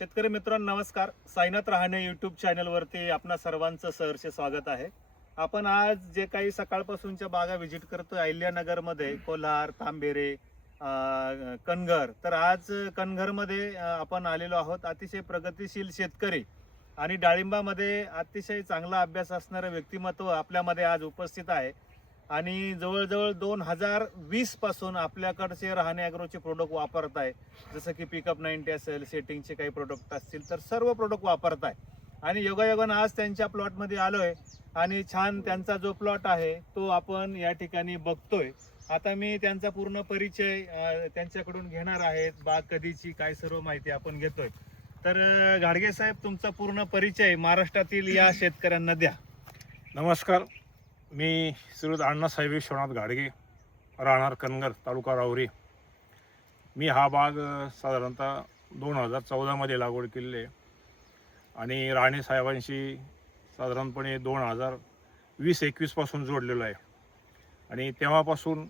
शेतकरी मित्रांनो नमस्कार. साईनाथ रहाणे यूट्यूब चॅनलवरती आपणा सर्वांचं सहर्ष स्वागत आहे. आपण आज जे काही सकाळपासूनच्या बागा व्हिजिट करतोय अहिल्यानगरमध्ये, कोल्हार, तांबेरे, कणघर. तर आज कणघरमध्ये आपण आलेलो आहोत. अतिशय प्रगतिशील शेतकरी आणि डाळिंबामध्ये अतिशय चांगला अभ्यास असणारं व्यक्तिमत्व आपल्यामध्ये आज उपस्थित आहे. आणि जवळजवळ 2020 पासून आपल्याकडचे रहाणे ॲग्रोचे प्रोडक्ट वापरत आहे. जसं की पिकअप 90 असेल, सेटिंगचे काही प्रोडक्ट असतील, तर सर्व प्रोडक्ट वापरत आहे. आणि योगायोगानं आज त्यांच्या प्लॉटमध्ये आलोय आणि छान त्यांचा जो प्लॉट आहे तो आपण या ठिकाणी बघतोय. आता मी त्यांचा पूर्ण परिचय त्यांच्याकडून घेणार आहे. बाग कधीची काय सर्व माहिती आपण घेतोय. तर घाडगे साहेब, तुमचा पूर्ण परिचय महाराष्ट्रातील या शेतकऱ्यांना द्या. नमस्कार, मी श्रीयुत अण्णासाहेब विश्वनाथ घाडगे, राहणार कणघर, तालुका राहुरी. मी हा बाग साधारणतः 2014 लागवड केलेली आहे आणि राणे साहेबांशी साधारणपणे 2020-21 पासून जोडलेलो आहे. आणि तेव्हापासून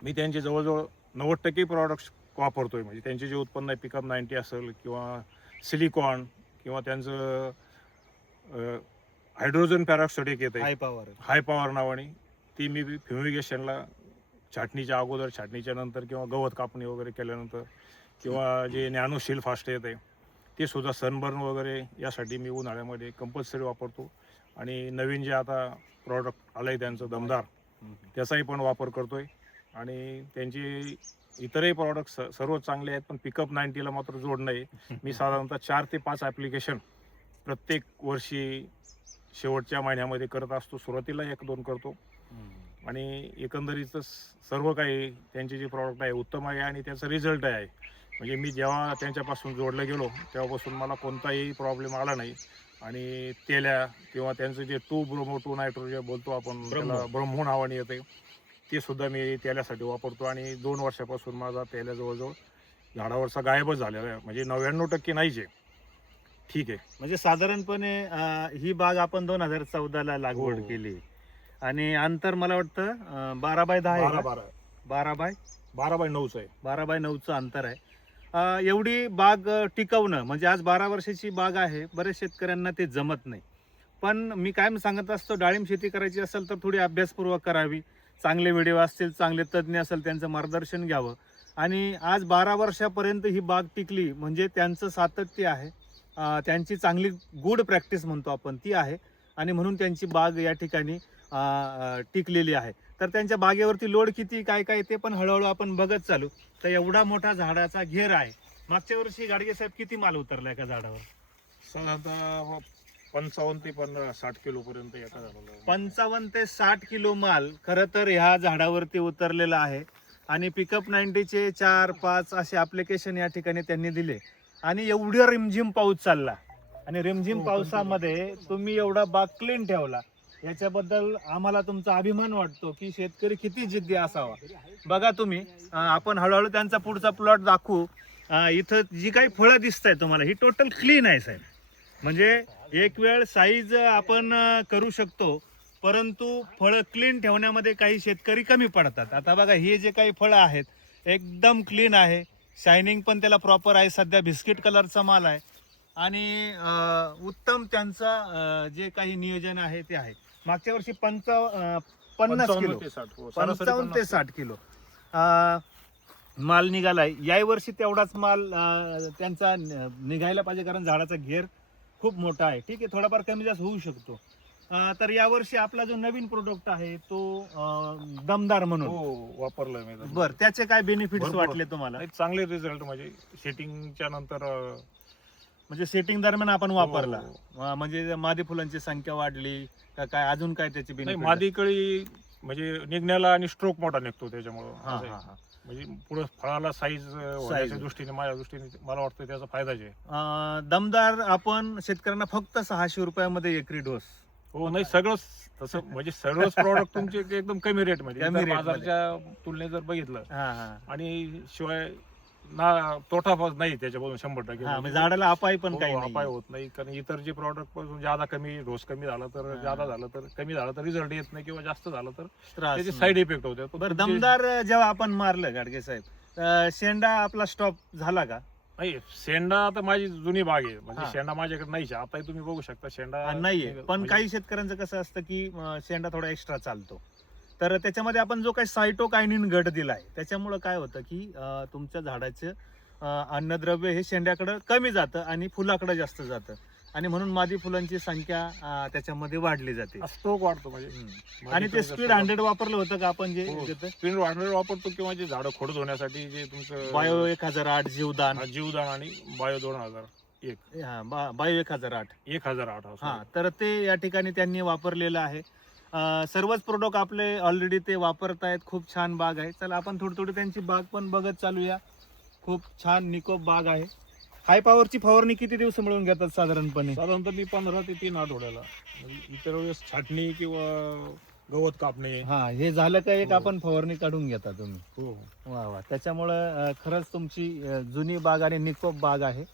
मी त्यांचे जवळजवळ 90% प्रॉडक्ट्स वापरतोय. म्हणजे त्यांचे जे उत्पन्न आहे, पिकअप 90 असेल किंवा सिलिकॉन किंवा त्यांचं हायड्रोजन पॅरॉक्साईड एक येते हाय पॉवर नावाने, ती मी फ्युमिगेशनला छाटणीच्या अगोदर, छाटणीच्या नंतर किंवा गवत कापणी वगैरे केल्यानंतर, किंवा जे नॅनो शील फास्ट येते ते सुद्धा सनबर्न वगैरे यासाठी मी उन्हाळ्यामध्ये कंपल्सरी वापरतो. आणि नवीन जे आता प्रॉडक्ट आलं आहे त्यांचं दमदार, त्याचाही पण वापर करतोय. आणि त्यांचे इतरही प्रॉडक्ट सर्व चांगले आहेत, पण पिकअप 90ला मात्र जोड नाही. मी साधारणतः 4 ते 5 ॲप्लिकेशन प्रत्येक वर्षी शेवटच्या महिन्यामध्ये करत असतो. सुरुवातीला 1-2 करतो आणि एकंदरीतच सर्व काही त्यांचे जे प्रॉडक्ट आहे उत्तम आहे आणि त्याचा रिझल्ट आहे. म्हणजे मी जेव्हा त्यांच्यापासून जोडलं गेलो तेव्हापासून मला कोणताही प्रॉब्लेम आला नाही. आणि तेल्या किंवा त्यांचं जे 2-ब्रोमो-2 नायट्रोजन बोलतो आपण, त्याला ब्रह्मो नावाने येते, ते सुद्धा मी तेल्यासाठी वापरतो. आणि 2 वर्षापासून माझा तेल्या जवळजवळ झाडावरचा गायबच झालेला आहे. म्हणजे 99% नाहीच आहे. ठीक आहे. म्हणजे साधारणपणे ही बाग आपण 2014ला लागवड केली आणि अंतर मला वाटतं 12x10 आहे. 12x9 आहे. 12x9चं अंतर आहे. एवढी बाग टिकवणं म्हणजे आज 12 वर्षाची बाग आहे. बरेच शेतकऱ्यांना ते जमत नाही. पण मी कायम सांगत असतो, डाळिंब शेती करायची असेल तर थोडी अभ्यासपूर्वक करावी. चांगले व्हिडिओ असतील, चांगले तज्ज्ञ असेल, त्यांचं मार्गदर्शन घ्यावं. आणि आज 12 वर्षापर्यंत ही बाग टिकली म्हणजे त्यांचं सातत्य आहे, त्यांची चांगली गुड प्रॅक्टिस म्हणतो आपण ती आहे. आणि म्हणून त्यांची बाग या ठिकाणी टिकलेली आहे. तर त्यांच्या बागेवरती लोड किती काय काय ते पण हळूहळू आपण बघत चालू. तर एवढा मोठा झाडाचा घेर आहे. मागच्या वर्षी घाडगे साहेब किती माल उतरला एका झाडावर? साधारणतः 55 ते 60 किलो पर्यंत एका झाडाला. 55 ते 60 किलो माल खरं तर ह्या झाडावरती उतरलेला आहे. आणि पिकअप 90चे 4-5 असे ॲप्लिकेशन या ठिकाणी त्यांनी दिले. आणि एवढं रिमझिम पाऊस चालला आणि रिमझिम पावसामध्ये तुम्ही एवढा बाग क्लीन ठेवला, याच्याबद्दल आम्हाला तुमचा अभिमान वाटतो की शेतकरी किती जिद्दी असावा. बघा तुम्ही, आपण हळूहळू त्यांचा पुढचा प्लॉट दाखवू. इथं जी काही फळं दिसत आहे तुम्हाला, ही टोटल क्लीन आहे साहेब. म्हणजे एक वेळ साईज आपण करू शकतो, परंतु फळं क्लीन ठेवण्यामध्ये काही शेतकरी कमी पडतात. आता बघा, हे जे काही फळं आहेत एकदम क्लीन आहे. शायनिंग पण त्याला प्रॉपर आहे. सध्या बिस्किट कलरचा माल आहे. आणि उत्तम त्यांचा जे काही नियोजन आहे ते आहे. मागच्या वर्षी 50 किलो, 55 ते 60 किलो माल निघालाय. याही वर्षी तेवढाच माल त्यांचा निघायला पाहिजे, कारण झाडाचा घेर खूप मोठा आहे. ठीक आहे, थोडाफार कमी जास्त होऊ शकतो. तर यावर्षी आपला जो नवीन प्रोडक्ट आहे तो दमदार म्हणून वापरलाय मी. बरं, त्याचे काय बेनिफिट्स वाटले तुम्हाला? चांगले रिझल्ट. म्हणजे सेटिंगच्या नंतर, म्हणजे सेटिंग दरम्यान आपण वापरला, म्हणजे मादी फुलांची संख्या वाढली का काय, अजून काय त्याची बेनिफिट? मादी कळी म्हणजे निघण्याला आणि स्ट्रोक मोठा निघतो त्याच्यामुळं. म्हणजे पुढे फळाला साईज होण्याच्या दृष्टीने, माझ्या दृष्टीने मला वाटतं त्याचा फायदाच आहे. दमदार आपण शेतकऱ्यांना फक्त 600 रुपयामध्ये एकरी डोस. हो, नाही सगळंच तसं, म्हणजे सर्वच प्रॉडक्ट तुमचे एकदम कमी रेट मध्ये, बाजारच्या तुलनेत जर बघितलं. आणि शिवाय ना तोटा नाही त्याच्यापासून 100%. झाडाला अपाय पण काही अपाय होत नाही. कारण इतर जे प्रॉडक्ट पासून ज्यादा कमी डोस कमी झाला तर, ज्यादा झालं तर, कमी झालं तर रिझल्ट येत नाही, किंवा जास्त झालं तर त्याचे साईड इफेक्ट होते. बरं, दमदार जेव्हा आपण मारलं घाडगे साहेब, शेंडा आपला स्टॉप झाला का? नाही शेंडा तर माझी जुनी बाग आहे, हा. म्हणजे शेंडा माझ्याकडे नाहीच आहे. आता तुम्ही बघू शकता शेंडा नाहीये, पण म्हणजे काही शेतकऱ्यांचं कसं असतं की शेंडा थोडा एक्स्ट्रा चालतो, तर त्याच्यामध्ये आपण जो काही सायटोकायनिन गट दिलाय त्याच्यामुळे काय होतं की तुमच्या झाडाचं अन्नद्रव्य हे शेंड्याकडे कमी जातं आणि फुलाकडे जास्त जातं, आणि म्हणून मादी फुलांची संख्या त्याच्यामध्ये वाढली जाते. स्टोक वाढतो म्हणजे आणि ते स्पीड 100 वापरलं होतं का आपण जे हो. देतो? स्पीड वाढणार वापरतो, किंवा जे झाडं खोडत होण्यासाठी जे तुमचं बायो 1008 जीवदान, जीवदान आणि बायो 2001 बायो 1008. 1008 हा, तर ते या ठिकाणी त्यांनी वापरलेलं आहे. सर्वच प्रोडक्ट आपले ऑलरेडी ते वापरतायत. खूप छान बाग आहे. चला आपण थोडी थोडी त्यांची बाग पण बघत चालूया. खूप छान निकोप बाग आहे. हाय पॉवरची फवारणी किती दिवस मिळून घेतात साधारणपणे? साधारणतः मी 15 ते 3 आठवड्याला, म्हणजे इतर वेळेस छाटणी किंवा गवत कापणे. हा, हे झालं का एक हो. आपण फवारणी काढून घेता तुम्ही? हो. वा वा, त्याच्यामुळं खरंच तुमची जुनी बाग आणि निकोप बाग आहे.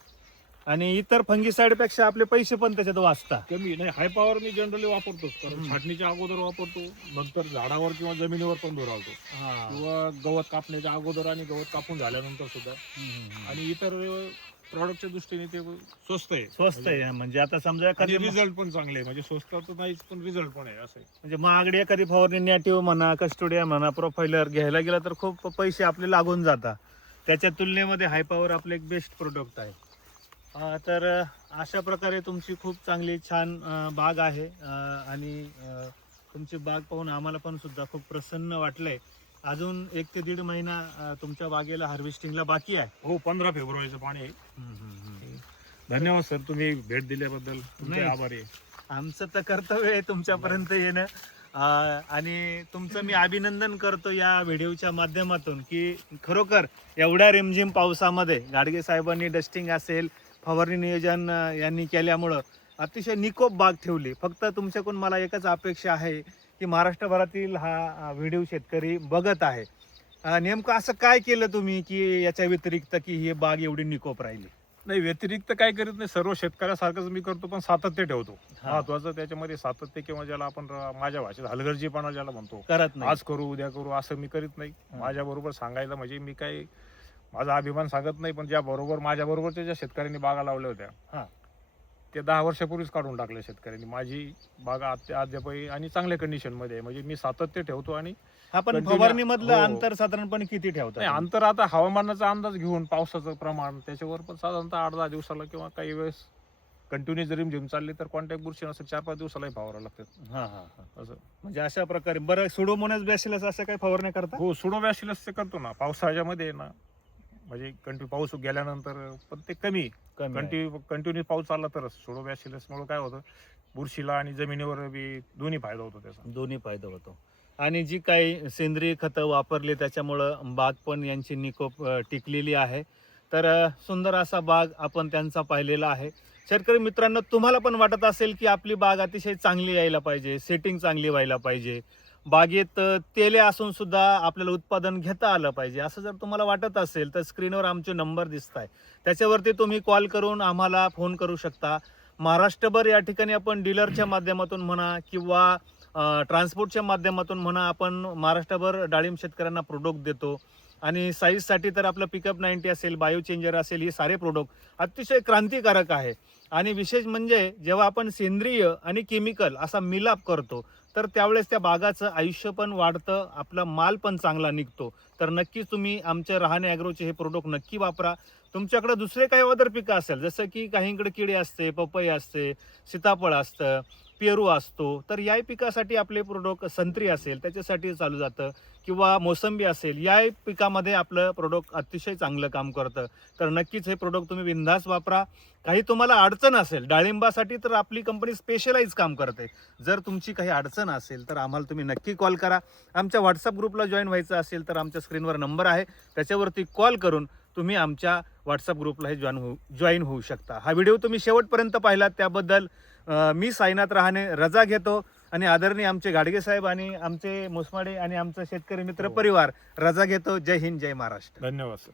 आणि इतर फंगीसाइड पेक्षा आपले पैसे पण त्याच्यात वाचतात. कमी नाही, हाय पॉवर मी जनरली वापरतोच, कारण हम्म. छाटणीच्या अगोदर वापरतो, नंतर झाडावर किंवा जमिनीवर पण धुरावतो, हा. किंवा गवत कापण्याच्या अगोदर आणि गवत कापून झाल्यानंतर सुद्धा. हम्म. आणि इतर प्रॉडक्टच्या दृष्टीने ते स्वस्त आहे. स्वस्त आहे. म्हणजे आता समजा आणि एखादी रिझल्ट पण चांगले आहे, म्हणजे स्वस्त तर नाहीच पण रिझल्ट पण आहे असं आहे. म्हणजे महागडी एखादी फवारणी नॅटिव्ह म्हणा, कस्टोडिया म्हणा, प्रोफायलर घ्यायला गेला तर खूप पैसे आपले लागून जातात. त्याच्या तुलनेमध्ये हाय पॉवर आपलं एक बेस्ट प्रोडक्ट आहे. तर अशा प्रकारे तुमची खूप चांगली छान बाग आहे. आणि तुमची बाग पाहून आम्हाला पण सुद्धा खूप प्रसन्न वाटलंय. अजून 1 ते 1.5 महिना तुमच्या बागेला हार्वेस्टिंगला बाकी आहे. हो, 15 फेब्रुवारीचं पाणी आहे. धन्यवाद सर, तुम्ही भेट दिल्याबद्दल तुमचे नाही. आभारी आहे. आमचं तर कर्तव्य आहे तुमच्यापर्यंत येणं. आणि तुमचं मी अभिनंदन करतो या व्हिडिओच्या माध्यमातून की खरोखर एवढ्या रिमझिम पावसामध्ये गाडगे साहेबांनी डस्टिंग असेल, फवारणी नियोजन यांनी केल्यामुळं अतिशय निकोप बाग ठेवली. फक्त तुमच्याकडून मला एकच अपेक्षा आहे की महाराष्ट्रभरातील हा व्हिडिओ शेतकरी बघत आहे. नेमकं असं काय केलं तुम्ही की याच्या व्यतिरिक्त की ही बाग एवढी निकोप राहिली? नाही, व्यतिरिक्त काय करीत नाही, सर्व शेतकऱ्यासारखंच मी करतो, पण सातत्य ठेवतो. हा. महत्वाचं त्याच्यामध्ये सातत्य, किंवा ज्याला आपण माझ्या भाषेत हलगर्जीपणा ज्याला म्हणतो, करत नाही. आज करू उद्या करू असं मी करीत नाही. हा. माझ्या बरोबर सांगायला म्हणजे मी काही माझा अभिमान सांगत नाही, पण ज्या बरोबर माझ्या बरोबरच्या ज्या शेतकऱ्यांनी बागा लावल्या हा. होत्या ते 10 वर्षापूर्वीच काढून टाकल्या शेतकऱ्यांनी. माझी बागा अद्यापही आणि चांगल्या कंडिशन मध्ये आहे, म्हणजे मी सातत्य ठेवतो. आणि आपण continue- फवारणी मधलं हो. अंतर साधारणपणे किती नाही, ठेवता? अंतर आता हवामानाचा अंदाज घेऊन पावसाचं प्रमाण त्याच्यावर, पण साधारणतः 8-10 दिवसाला, किंवा काही वेळेस कंटिन्यू जरी जिम चालली तर कॉन्टॅक्ट बुरशी नसेल 4-5 दिवसालाही फवारा लागतात हा हा हा. असं. म्हणजे अशा प्रकारे बरं, सुडोमोनास बॅसिलस असं काही फवारण्या करता? हो, सुडोबॅसिलस ते करतो ना पावसाळ्यामध्ये ना, म्हणजे कंटिन्यू पाऊस गेल्यानंतर, पण ते कमी कमी आहे. कंटिन्यू पाऊस चालला तरच. सुडोबॅसिलस मुळे काय होतं, बुरशीला आणि जमिनीवर बी दोन्ही फायदा होतो त्याचा. दोन्ही फायदा होतो. आणि जी काही सेंद्रिय खतं वापरली त्याच्यामुळं बाग पण यांची निकोप टिकलेली आहे. तर सुंदर असा बाग आपण त्यांचा पाहिलेला आहे. शेतकरी मित्रांनो, तुम्हाला पण वाटत असेल की आपली बाग अतिशय चांगली यायला पाहिजे, सेटिंग चांगली व्हायला पाहिजे, बागेत तेले असून सुद्धा आपल्याला उत्पादन घेता आलं पाहिजे, असं जर तुम्हाला वाटत असेल तर स्क्रीनवर आमचे नंबर दिसत आहे, त्याच्यावरती तुम्ही कॉल करून आम्हाला फोन करू शकता. महाराष्ट्रभर या ठिकाणी आपण डीलरच्या माध्यमातून म्हणा किंवा ट्रान्सपोर्टच्या माध्यमातून म्हणा, आपण महाराष्ट्रभर डाळिंब शेतकऱ्यांना प्रोडक्ट देतो. आणि साईजसाठी तर आपलं पिकअप 90 असेल, बायो चेंजर असेल, हे सारे प्रोडक्ट अतिशय क्रांतिकारक आहे. आणि विशेष म्हणजे जेव्हा आपण सेंद्रिय आणि केमिकल असा मिलाप करतो तर त्यावेळेस त्या बागाचं आयुष्य पण वाढतं, आपला माल पण चांगला निघतो. तर नक्कीच तुम्ही आमच्या रहाणे ॲग्रोचे हे प्रोडक्ट नक्की वापरा. तुमच्याकडे दुसरे काही अदर पिकं असेल, जसं की काहींकडे किडे असते, पपई असते, सीताफळ असतं, पेरू असतो, तर या पिकासाठी आपले प्रोडक्ट, संत्री असेल त्याच्यासाठी चालू जातं, किंवा मोसंबी असेल, या पिकामध्ये आपलं प्रोडक्ट अतिशय चांगलं काम करतं. तर नक्कीच हे प्रोडक्ट तुम्ही बिनधास्त वापरा. काही तुम्हाला अडचण असेल डाळिंबासाठी तर आपली कंपनी स्पेशलाइज काम करते. जर तुमची काही अडचण असेल तर आम्हाला तुम्ही नक्की कॉल करा. आमच्या व्हॉट्सअप ग्रुपला जॉईन व्हायचं असेल तर आमच्या स्क्रीनवर नंबर आहे, त्याच्यावरती कॉल करून तुम्ही आमच्या व्हॉट्सअप ग्रुपलाही जॉईन होऊ शकता. हा व्हिडिओ तुम्ही शेवटपर्यंत पाहिलात त्याबद्दल मी साईनाथ रहाणे रजा घेतो. आणि आदरणीय आमचे गाडगे साहेब आणि आमचे मोसमाडे आणि आमचा शेतकरी मित्र परिवार रजा घेतो. जय हिंद, जय महाराष्ट्र. धन्यवाद सर.